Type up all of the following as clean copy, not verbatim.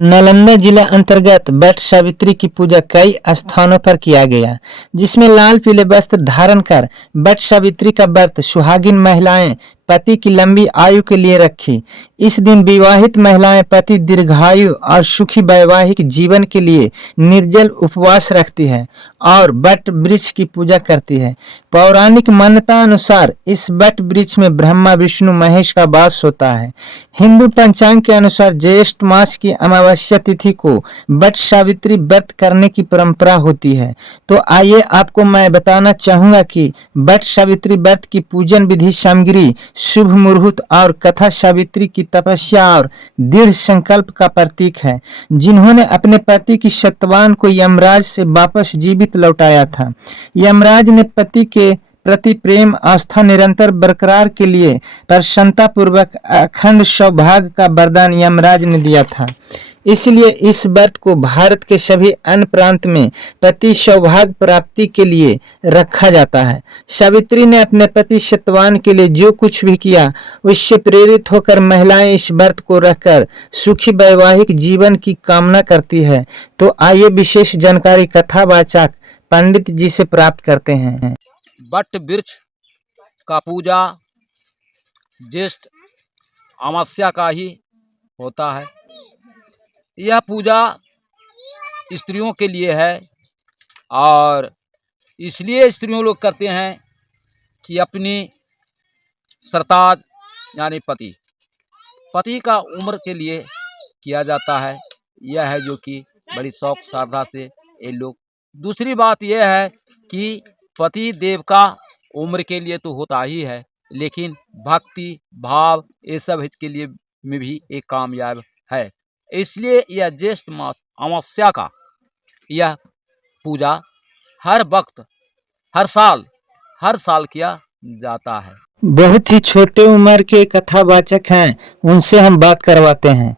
नालंदा जिला अंतर्गत वट सावित्री की पूजा कई स्थानों पर किया गया, जिसमें लाल पीले वस्त्र धारण कर वट सावित्री का व्रत सुहागिन महिलाएं पति की लंबी आयु के लिए रखी। इस दिन विवाहित महिलाएं पति दीर्घायु और सुखी वैवाहिक जीवन के लिए निर्जल उपवास रखती है और वट वृक्ष की पूजा करती है। पौराणिक मान्यता अनुसार इस वट वृक्ष में ब्रह्मा विष्णु महेश का वास होता है। हिंदू पंचांग के अनुसार ज्येष्ठ मास की अमावस्या तिथि को वट सावित्री व्रत करने की परंपरा होती है। तो आइए आपको मैं बताना चाहूंगा कि वट सावित्री व्रत की पूजन विधि, सामग्री, शुभ मुहूर्त और कथा सावित्री की तपस्या और दृढ़ संकल्प का प्रतीक है, जिन्होंने अपने पति की सत्यवान को यमराज से वापस जीवित लौटाया था। यमराज ने पति के प्रति प्रेम आस्था निरंतर बरकरार के लिए प्रसन्नता पूर्वक अखंड सौभाग्य का वरदान यमराज ने दिया था। इसलिए इस व्रत को भारत के सभी अन्य प्रांत में पति सौभाग्य प्राप्ति के लिए रखा जाता है। सावित्री ने अपने पति सत्यवान के लिए जो कुछ भी किया, उससे प्रेरित होकर महिलाएं इस व्रत को रखकर सुखी वैवाहिक जीवन की कामना करती है। तो आइए विशेष जानकारी कथावाचक पंडित जी से प्राप्त करते हैं। वट वृक्ष का पूजा ज्येष्ठ अमावस्या का ही होता है। यह पूजा स्त्रियों के लिए है और इसलिए स्त्रियों लोग करते हैं कि अपनी सरताज यानी पति का उम्र के लिए किया जाता है। यह है जो कि बड़ी शौक श्रद्धा से ये लोग। दूसरी बात यह है कि पति देव का उम्र के लिए तो होता ही है, लेकिन भक्ति भाव ये सब के लिए में भी एक कामयाब है। इसलिए यह ज्येष्ठ मास अमावस्या का यह पूजा हर वक्त हर साल किया जाता है। बहुत ही छोटे उम्र के कथावाचक हैं, उनसे हम बात करवाते हैं।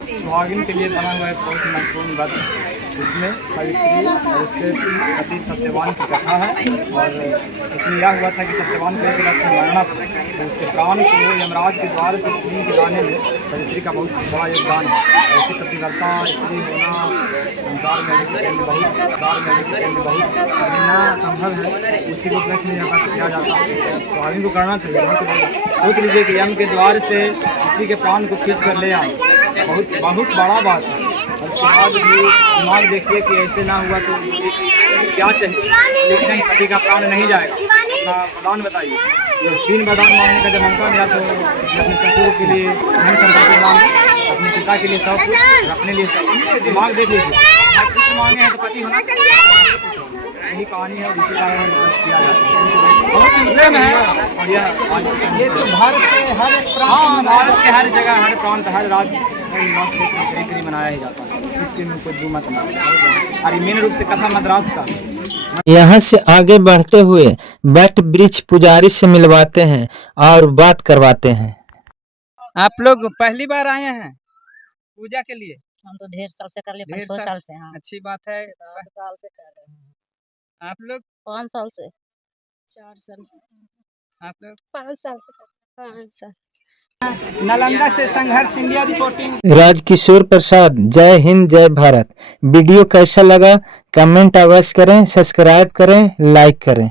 सुहागिन के लिए बना हुआ है बहुत महत्वपूर्ण व्रत। इसमें सावित्री और उसके पति सत्यवान की कथा है और उसमें यह हुआ था कि सत्यवान को एक लक्ष्य मारना था, तो उसके प्राण को यमराज के द्वार से छीन के लाने में सावित्री का बहुत बड़ा योगदान है। ऐसी प्रतिव्रता स्त्री होना संसार में बहुत मिलना संभव है। उसी को उपलक्ष्य में यह व्रत किया जाता है। सुहागिन को करना चाहिए। सोच लीजिए कि यम के द्वार से किसी के प्राण को खींच कर ले आए, बहुत बड़ा बात है। और उसके बाद भी दिमाग देखिए कि ऐसे ना हुआ तो क्या चाहिए, लेकिन पति का प्राण नहीं जाएगा। अपना वरदान बताइए। 3 वरदान मांगने का जब मौका मिला तो अपने ससुर के लिए धन संपत्ति मांग, अपने पिता के लिए सब कुछ, अपने लिए सब कुछ। दिमाग देख लीजिए, कुछ मांगे हैं तो पति होना चाहिए। यही कहानी है, जिसके कारण किया जाता है। बहुत है और ये तो भारत के हर जगह, हर प्रांत, हर राज्य क्षेत्र मनाया ही जाता है। इसके में कोई मत नहीं। और मेन रूप से कथा मद्रास का। यहाँ से आगे बढ़ते हुए वट वृक्ष पुजारी से मिलवाते हैं और बात करवाते हैं। आप लोग पहली बार आए हैं पूजा के लिए? हम तो ढेर साल से कर लिए, 5 साल से। हाँ, अच्छी बात है। 7 साल से कर रहे हैं। आप लोग? 5 साल से। 4 साल से। आप लोग? 5 साल से। 5 साल। नालंदा से संघर्ष इंडिया रिपोर्टिंग। राजकिशोर प्रसाद। जय हिंद, जय भारत। वीडियो कैसा लगा कमेंट अवश्य करें, सब्सक्राइब करें, लाइक करें।